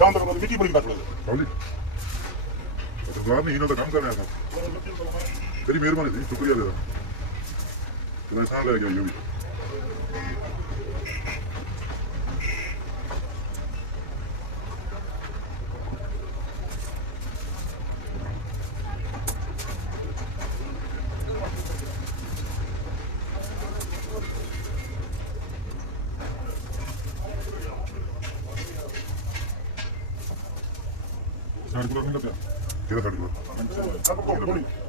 ਸ਼ਾਮ ਤੱਕ ਮਿੱਟੀ ਬੜੀ ਕੱਟ ਲਓ ਹਾਂਜੀ ਸਰਦਾਰ ਨਹੀਂ ਇਹਨਾਂ ਦਾ ਕੰਮ ਕਰ ਰਿਹਾ था तेरी मेहरबानी थी शुक्रिया तेरा मैं साथ ले गया ये भी साढ़े नहीं लगता किधर साढ़े ਸਭ ਕੋਲ